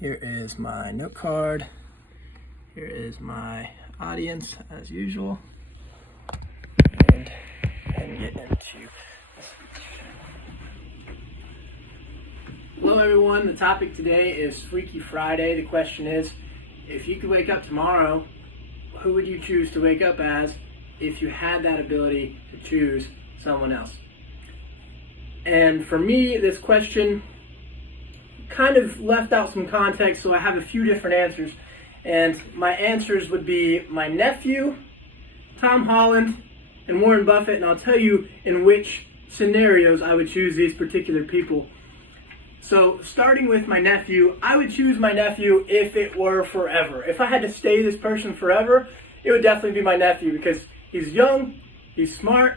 Here is my note card. Here is my audience as usual. And get into the speech. Hello everyone, the topic today is Freaky Friday. The question is, if you could wake up tomorrow, who would you choose to wake up as if you had that ability to choose someone else? And for me, this question kind of left out some context, so I have a few different answers. And my answers would be my nephew, Tom Holland, and Warren Buffett, and I'll tell you in which scenarios I would choose these particular people. So starting with my nephew, I would choose my nephew if it were forever. If I had to stay this person forever, it would definitely be my nephew because he's young, he's smart,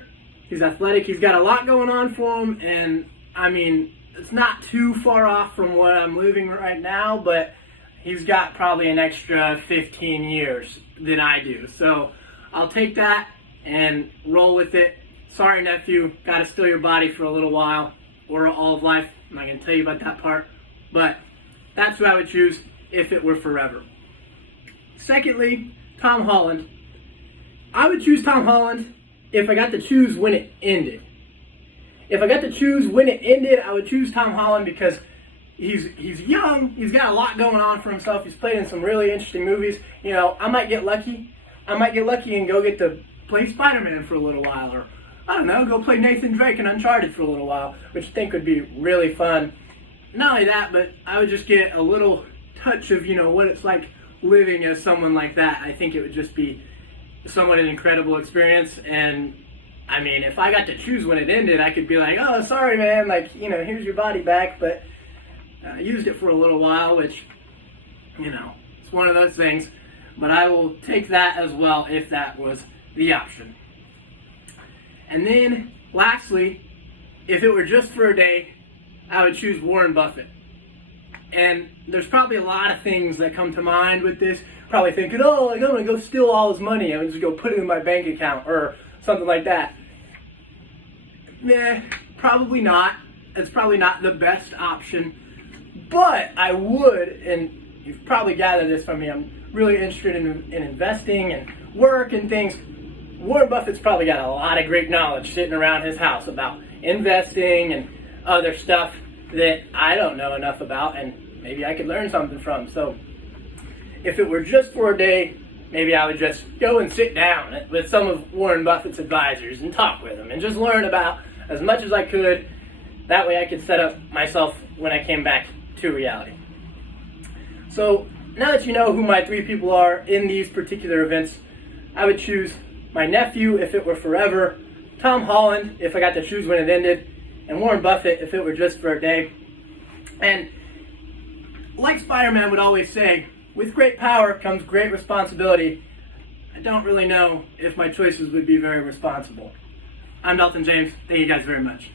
he's athletic, he's got a lot going on for him, and I mean, it's not too far off from what I'm living right now, but he's got probably an extra 15 years than I do. So I'll take that and roll with it. Sorry, nephew, gotta steal your body for a little while, or all of life. I'm not gonna tell you about that part, but that's who I would choose if it were forever. Secondly, Tom Holland. I would choose Tom Holland if I got to choose when it ended. If I got to choose when it ended, I would choose Tom Holland because he's young, he's got a lot going on for himself, he's played in some really interesting movies. You know, I might get lucky and go get to play Spider-Man for a little while, or I don't know, go play Nathan Drake in Uncharted for a little while, which I think would be really fun. Not only that, but I would just get a little touch of, you know, what it's like living as someone like that. I think it would just be somewhat an incredible experience. And I mean, if I got to choose when it ended, I could be like, oh, sorry, man, like, you know, here's your body back, but I used it for a little while, which, you know, it's one of those things. But I will take that as well if that was the option. And then, lastly, if it were just for a day, I would choose Warren Buffett. And there's probably a lot of things that come to mind with this. Probably thinking, oh, like, I'm going to go steal all his money. I'm going to just go put it in my bank account or something like that. Nah, probably not. It's probably not the best option. But I would, and you've probably gathered this from me, I'm really interested in investing and work and things. Warren Buffett's probably got a lot of great knowledge sitting around his house about investing and other stuff that I don't know enough about, and maybe I could learn something from. So if it were just for a day, maybe I would just go and sit down with some of Warren Buffett's advisors and talk with them and just learn about as much as I could. That way I could set up myself when I came back to reality. So now that you know who my three people are in these particular events, I would choose my nephew if it were forever, Tom Holland if I got to choose when it ended, and Warren Buffett if it were just for a day. And like Spider-Man would always say, with great power comes great responsibility. I don't really know if my choices would be very responsible. I'm Dalton James. Thank you guys very much.